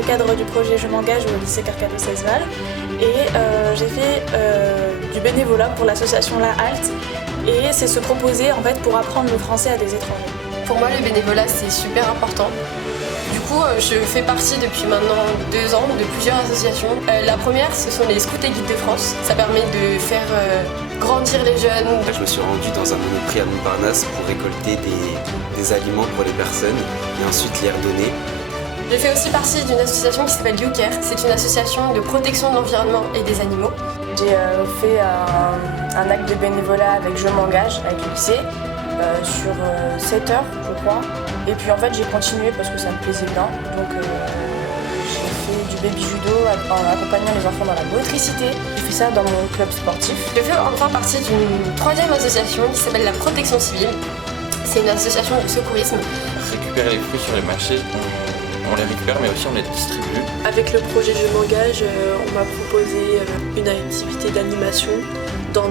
le cadre du projet Je m'engage au lycée Carcado Cesval et j'ai fait du bénévolat pour l'association La Halte et c'est se proposer en fait pour apprendre le français à des étrangers. Pour moi le bénévolat c'est super important. Du coup je fais partie depuis maintenant 2 ans de plusieurs associations. La première ce sont les Scouts et Guides de France. Ça permet de faire grandir les jeunes. Je me suis rendu dans un monoprix à Montparnasse pour récolter des aliments pour les personnes et ensuite les redonner. Je fais aussi partie d'une association qui s'appelle YouCare. C'est une association de protection de l'environnement et des animaux. J'ai fait un acte de bénévolat avec Je m'engage, avec le lycée, sur 7 heures je crois. Et puis en fait j'ai continué parce que ça me plaisait bien. Donc j'ai fait du baby judo en accompagnant les enfants dans la motricité. J'ai fait ça dans mon club sportif. Je fais enfin partie d'une 3e association qui s'appelle la Protection Civile. C'est une association de secourisme. Récupérer les fruits sur les marchés, on les récupère mais aussi on les distribue. Avec le projet Je m'engage, on m'a proposé une activité d'animation dans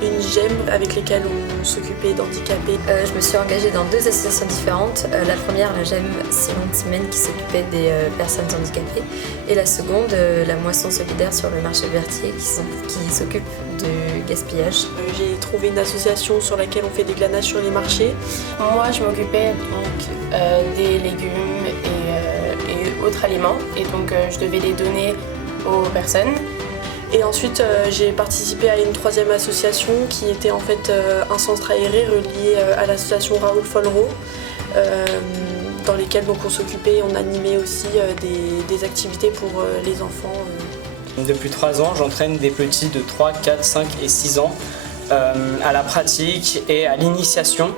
une GEM avec lesquelles on s'occupait d'handicapés. Je me suis engagée dans 2 associations différentes. La première, la GEM Simon Timène qui s'occupait des personnes handicapées et la seconde, la Moisson Solidaire sur le marché Berthier qui s'occupe de gaspillage. J'ai trouvé une association sur laquelle on fait des glanages sur les marchés. Moi je m'occupais donc des légumes et autres aliments et donc je devais les donner aux personnes. Et ensuite j'ai participé à une 3e association qui était en fait un centre aéré relié à l'association Raoul Follereau dans lesquelles donc, on s'occupait, on animait aussi des activités pour les enfants. Depuis 3 ans, j'entraîne des petits de 3, 4, 5 et 6 ans à la pratique et à l'initiation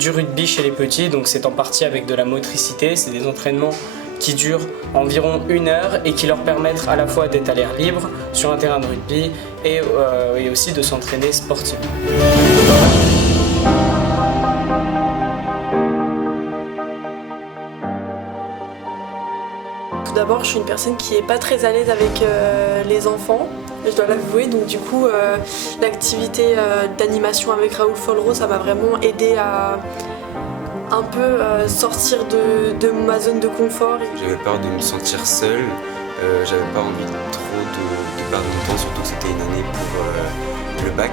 du rugby chez les petits. Donc c'est en partie avec de la motricité, c'est des entraînements qui durent environ 1 heure et qui leur permettent à la fois d'être à l'air libre sur un terrain de rugby et aussi de s'entraîner sportivement. Tout d'abord, je suis une personne qui n'est pas très à l'aise avec les enfants, je dois l'avouer, donc du coup l'activité d'animation avec Raoul Follereau, ça m'a vraiment aidé à un peu sortir de ma zone de confort. J'avais peur de me sentir seule, j'avais pas envie trop de perdre mon temps, surtout que c'était une année pour le bac.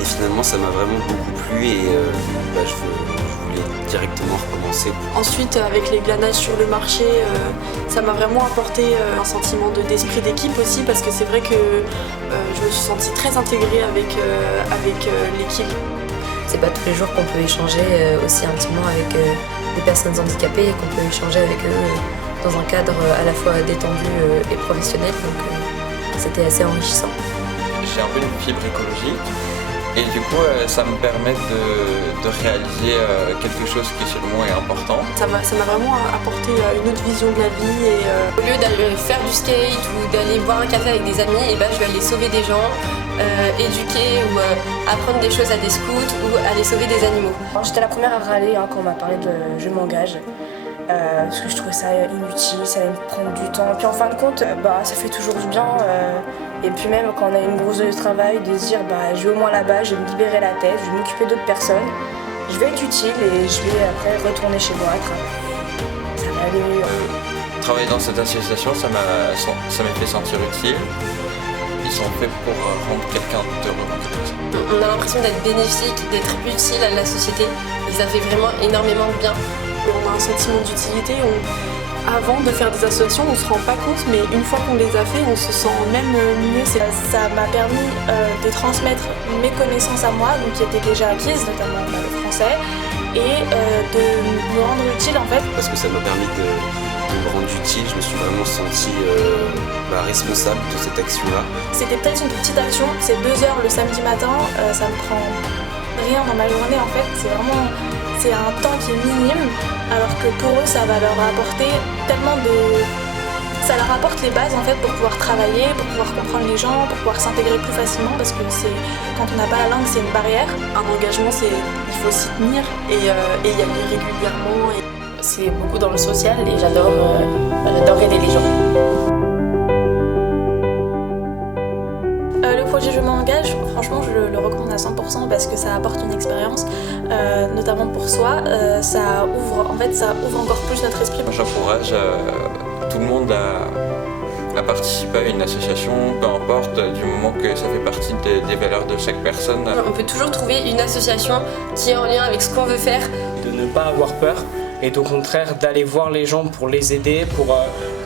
Et finalement ça m'a vraiment beaucoup plu et je voulais directement recommencer. Ensuite avec les glanages sur le marché, ça m'a vraiment apporté un sentiment d'esprit d'équipe aussi parce que c'est vrai que je me suis sentie très intégrée avec l'équipe. C'est pas tous les jours qu'on peut échanger aussi intimement avec des personnes handicapées et qu'on peut échanger avec eux dans un cadre à la fois détendu et professionnel, donc c'était assez enrichissant. J'ai un peu une fibre écologique et du coup ça me permet de réaliser quelque chose qui selon moi est important. Ça m'a vraiment apporté une autre vision de la vie. Et, au lieu d'aller faire du skate ou d'aller boire un café avec des amis, et je vais aller sauver des gens. Éduquer ou apprendre des choses à des scouts ou aller sauver des animaux. J'étais la première à râler quand on m'a parlé de Je m'engage parce que je trouvais ça inutile, ça allait me prendre du temps. Puis en fin de compte, ça fait toujours du bien. Et puis même quand on a une grosse de travail, de se dire je vais au moins là-bas, je vais me libérer la tête, je vais m'occuper d'autres personnes, je vais être utile et je vais après retourner chez moi à travailler. Ça va aller mieux. Travailler dans cette association, ça m'a fait sentir utile. Ils sont faits pour rendre quelqu'un heureux. On a l'impression d'être bénéfique, d'être utile à la société et ça fait vraiment énormément de bien. On a un sentiment d'utilité. Avant de faire des associations, on ne se rend pas compte, mais une fois qu'on les a fait, on se sent même mieux. Ça m'a permis de transmettre mes connaissances à moi, donc qui étaient déjà acquises, notamment le français, et de me rendre utile en fait. Parce que ça m'a permis de me rendre utile, je me suis vraiment sentie responsable de cette action-là. C'était peut-être une petite action, c'est 2 heures le samedi matin, ça me prend rien dans ma journée en fait, c'est un temps qui est minime, alors que pour eux ça va leur apporter tellement ça leur apporte les bases en fait pour pouvoir travailler, pour pouvoir comprendre les gens, pour pouvoir s'intégrer plus facilement parce que quand on n'a pas la langue c'est une barrière. Un engagement il faut s'y tenir et y aller régulièrement. C'est beaucoup dans le social et j'adore aider les gens. Le projet Je m'engage, franchement franchement, je le recommande à 100% parce que ça apporte une expérience, notamment pour soi. Ça ouvre encore plus notre esprit. J'encourage tout le monde à participer à une association, peu importe, du moment que ça fait partie des valeurs de chaque personne. On peut toujours trouver une association qui est en lien avec ce qu'on veut faire. De ne pas avoir peur et au contraire d'aller voir les gens pour les aider,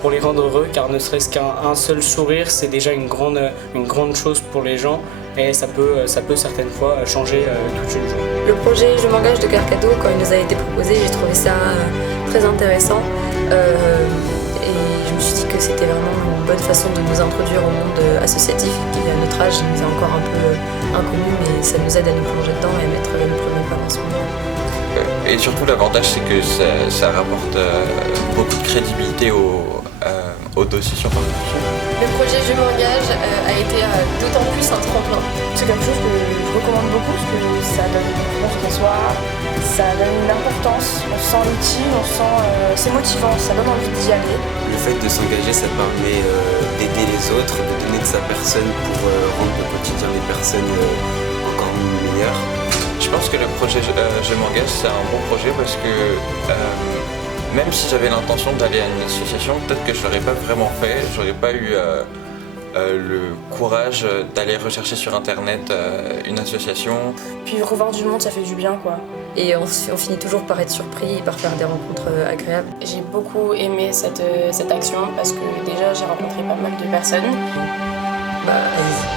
pour les rendre heureux, car ne serait-ce qu'un seul sourire, c'est déjà une grande chose pour les gens et ça peut certaines fois changer toute une journée. Le projet Je m'engage de Carcado, quand il nous a été proposé, j'ai trouvé ça très intéressant. Et je me suis dit que c'était vraiment une bonne façon de nous introduire au monde associatif qui, à notre âge, nous est encore un peu inconnu, mais ça nous aide à nous plonger dedans et à mettre le premier pas dans ce monde. Et surtout, l'avantage, c'est que ça rapporte beaucoup de crédibilité au dossier sur Parcoursup. Le projet Je m'engage a été d'autant plus un tremplin. C'est quelque chose que je recommande beaucoup parce que ça donne une confiance en soi, ça donne une importance, on se sent utile, c'est motivant, ça donne envie d'y aller. Le fait de s'engager, ça permet d'aider les autres, de donner de sa personne pour rendre le quotidien des personnes encore meilleur. Je pense que le projet Je m'engage, c'est un bon projet parce que même si j'avais l'intention d'aller à une association, peut-être que je l'aurais pas vraiment fait, j'aurais pas eu le courage d'aller rechercher sur internet une association. Puis revoir du monde, ça fait du bien quoi. Et on finit toujours par être surpris et par faire des rencontres agréables. J'ai beaucoup aimé cette action parce que déjà j'ai rencontré pas mal de personnes. Allez-y.